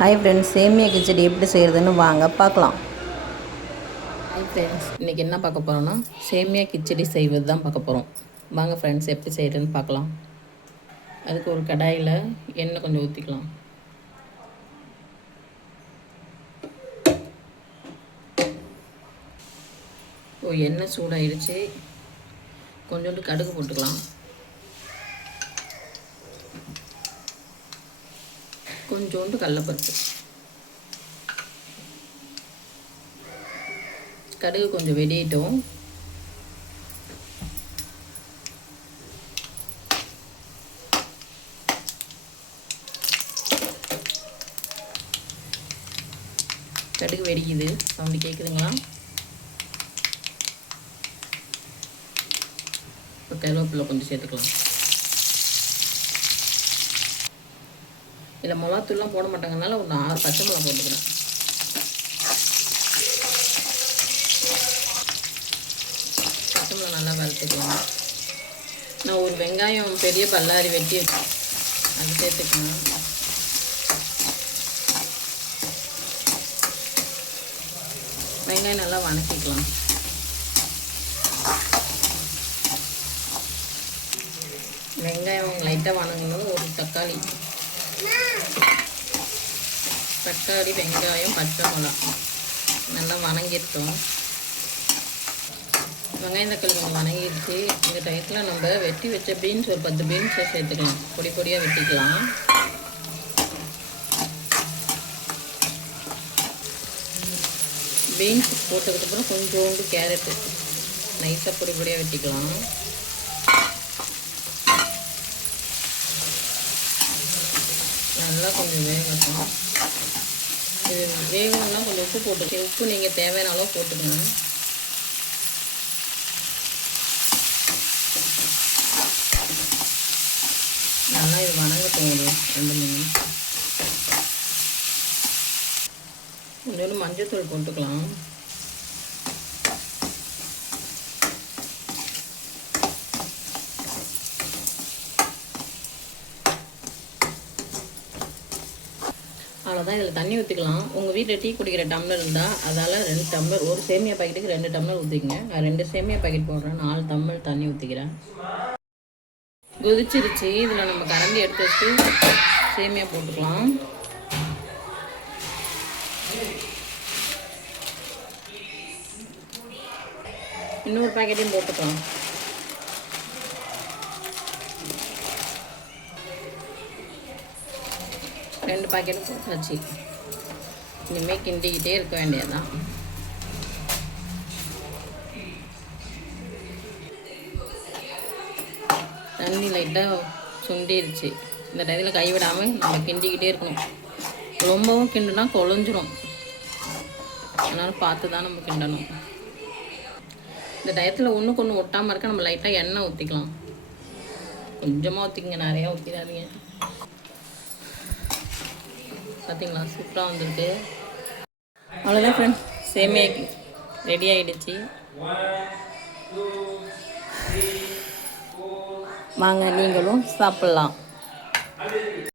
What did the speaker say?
Hi friends, சேமியா கிச்சடி எப்படி செய்கிறதுன்னு வாங்க பார்க்கலாம். ஹாய் ஃப்ரெண்ட்ஸ், இன்றைக்கி என்ன பார்க்க போகிறோன்னா சேமியா கிச்சடி செய்வது தான் பார்க்க போகிறோம். வாங்க ஃப்ரெண்ட்ஸ், எப்படி செய்கிறதுன்னு பார்க்கலாம். அதுக்கு ஒரு கடாயில் எண்ணெய் கொஞ்சம் ஊற்றிக்கலாம். எண்ணெய் சூடாகிடுச்சு. கொஞ்சோண்டு கடுகு போட்டுக்கலாம். கொஞ்சோண்டு கடலைப்பருப்பு. கடுகு கொஞ்சம் வெடியிட்டோம். கடுகு வெடிக்குது, சவுண்டு கேட்குதுங்களா? இப்போ கருவேப்பிலை கொஞ்சம் சேர்த்துக்கலாம். இதில் மிளகாத்தூள்லாம் போட மாட்டாங்கனால ஒரு 6 பச்சை மிளகா போட்டுக்கிறேன். பச்சை மிளகா நல்லா வறுத்துக்கலாம். நான் ஒரு வெங்காயம் பெரிய பல்லாரி வெட்டி வச்சு அது சேர்த்துக்கலாம். வெங்காயம் நல்லா வணக்கிக்கலாம். வெங்காயம் லைட்டாக வணங்கணும். ஒரு தக்காளி, வெங்காயம், பச்சை மிளகா நல்லா வணங்கிட்டோம். வெங்காயம் தக்காளி கொஞ்சம் வணங்கிடுச்சு. இந்த டயத்தில் நம்ம வெட்டி வச்ச பீன்ஸ் ஒரு 10 பீன்ஸை சேர்த்துக்கலாம். பொடி பொடியாக வெட்டிக்கலாம். பீன்ஸ் போட்டதுக்கப்புறம் கொஞ்சோண்டு கேரட்டு நைஸாக பொடி பொடியாக வெட்டிக்கலாம். நல்லா கொஞ்சம் வேகட்டும். இது வேகணும்னா கொஞ்சம் உப்பு போட்டுருக்கேன். உப்பு நீங்கள் தேவையான அளவு போட்டுக்கணும். நல்லா இது வணங்கட்டும். ஒரு 2 நிமிஷம். கொஞ்சோண்டு மஞ்சள் போட்டுக்கலாம். அவ்வளோதான். இதில் தண்ணி ஊற்றிக்கலாம். உங்கள் வீட்டில் டீ குடிக்கிற டம்ளர் இருந்தால் அதால் 2 டம்ளர், ஒரு சேமியா பாக்கெட்டுக்கு 2 டம்ளர் ஊற்றிக்கங்க. நான் 2 சேமியா பாக்கெட் போடுறேன். 4 டம்ளர் தண்ணி ஊற்றிக்கிறேன். கொதிச்சிருச்சு. இதில் நம்ம கரண்டி எடுத்து வச்சு சேமியா போட்டுக்கலாம். இன்னொரு பாக்கெட்டையும் போட்டுக்கலாம். ரெண்டு பாக்கெட்டும் போட்டாச்சு. இனிமேல் கிண்டிக்கிட்டே இருக்க வேண்டியதுதான். தண்ணி லைட்டாக சுண்டிருச்சு. இந்த டயத்தில் கைவிடாமல் நம்ம கிண்டிக்கிட்டே இருக்கணும். ரொம்பவும் கிண்டுனா குழஞ்சிரும். அதனால் பார்த்து தான் நம்ம கிண்டணும். இந்த டயத்தில் ஒன்றுக்கு ஒன்று ஒட்டாமல் இருக்க நம்ம லைட்டாக எண்ணெய் ஊற்றிக்கலாம். கொஞ்சமாக ஊற்றிக்கங்க, நிறையா ஊற்றிடாதீங்க. பார்த்தீங்களா, சூப்பராக வந்துருக்கு. அவ்வளோதான் ஃப்ரெண்ட்ஸ், சேமியா ரெடி ஆகிடுச்சு. வாங்க நீங்களும் சாப்பிட்லாம்.